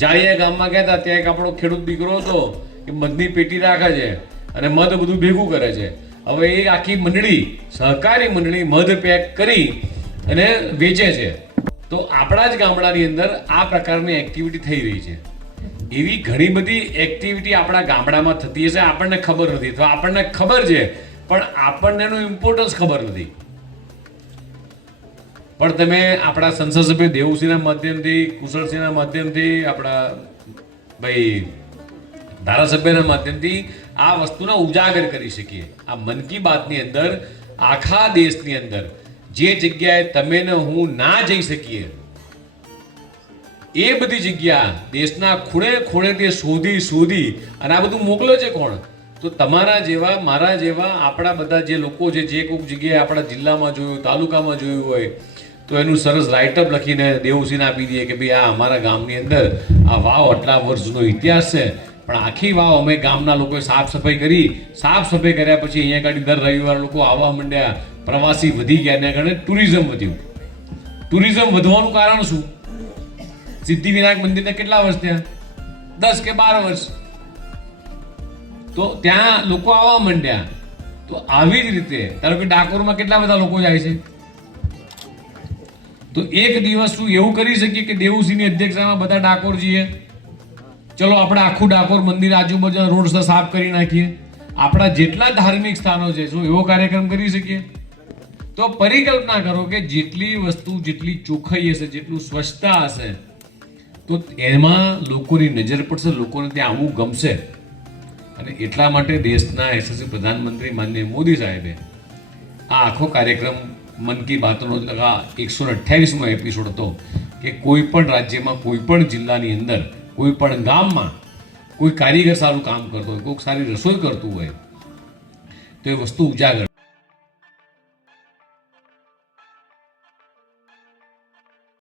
જાળીયા ગામમાં કહેતા ત્યાં એક આપણો ખેડૂત દીકરો હતો એ મધની પેટી રાખે છે અને મધ બધું ભેગું કરે છે હવે એ આખી મંડળી સહકારી મંડળી મધ પેક કરી અને વેચે છે તો આપણા જ ગામડાની અંદર આ પ્રકારની એક્ટિવિટી થઈ રહી છે એવી ઘણી બધી એક્ટિવિટી આપણા ગામડામાં થતી હશે આપણને ખબર નથી અથવા આપણને ખબર છે પણ આપણને એનું ઇમ્પોર્ટન્સ ખબર નથી પણ તમે આપણા સંસદ સભ્ય દેવુસિંહના માધ્યમથી કુશળસિંહના માધ્યમથી આપણા ભાઈ ધારાસભ્યના માધ્યમથી આ વસ્તુના ઉજાગર કરી શકીએ આ મન કી બાતની અંદર આખા દેશની અંદર જે જગ્યાએ તમે ને હું ના જઈ શકીએ એ બધી જગ્યા દેશના ખૂણે ખૂણે તે શોધી શોધી અને આ બધું મોકલે છે કોણ તો તમારા જેવા મારા જેવા આપણા બધા જે લોકો છે જે કોઈક જગ્યાએ આપણા જિલ્લામાં જોયું તાલુકામાં જોયું હોય તો એનું સરસ રાઇટઅપ લખીને દેવુસિંહને આપી દઈએ કે ભાઈ આ અમારા ગામની અંદર આ વાવ આટલા વર્ષનો ઇતિહાસ છે પણ આખી વાવ અમે ગામના લોકોએ સાફ સફાઈ કરી સાફ સફાઈ કર્યા પછી અહીંયા આગળ દર રવિવાર લોકો આવવા માંડ્યા પ્રવાસી વધી ગયા એના કારણે ટુરિઝમ વધ્યું ટુરિઝમ વધવાનું કારણ શું સિદ્ધિવિનાયક મંદિરને કેટલા વર્ષ થયા દસ કે બાર વર્ષ તો ત્યાં લોકો આવવા માંડ્યા તો આવી જ રીતે ધારો કે ડાકોરમાં કેટલા બધા લોકો જાય છે તો એક દિવસ શું એવું કરી શકીએ કે દેવુસિંહની અધ્યક્ષતામાં બધા ડાકોર જઈએ ચલો આપણે આખું ડાકોર મંદિર આજુબાજુ રોડ સાફ કરી નાખીએ આપણા જેટલા ધાર્મિક સ્થાનો છે શું એવો કાર્યક્રમ કરી શકીએ તો પરિકલ્પના કરો કે જેટલી વસ્તુ જેટલી ચોખ્ખાઈ હશે જેટલું સ્વચ્છતા હશે તો એમાં લોકોની નજર પડશે લોકોને ત્યાં આવવું ગમશે અને એટલા માટે દેશના યશસ્વી પ્રધાનમંત્રી માનનીય મોદી સાહેબે આ આખો કાર્યક્રમ મન કી બાતનો આ એકસો અઠ્યાવીસમો એપિસોડ હતો કે કોઈ પણ રાજ્યમાં કોઈ પણ જિલ્લાની અંદર કોઈ પણ ગામમાં કોઈ કારીગર સારું કામ કરતો હોય કોઈક સારી રસોઈ કરતું હોય તો એ વસ્તુ ઉજાગર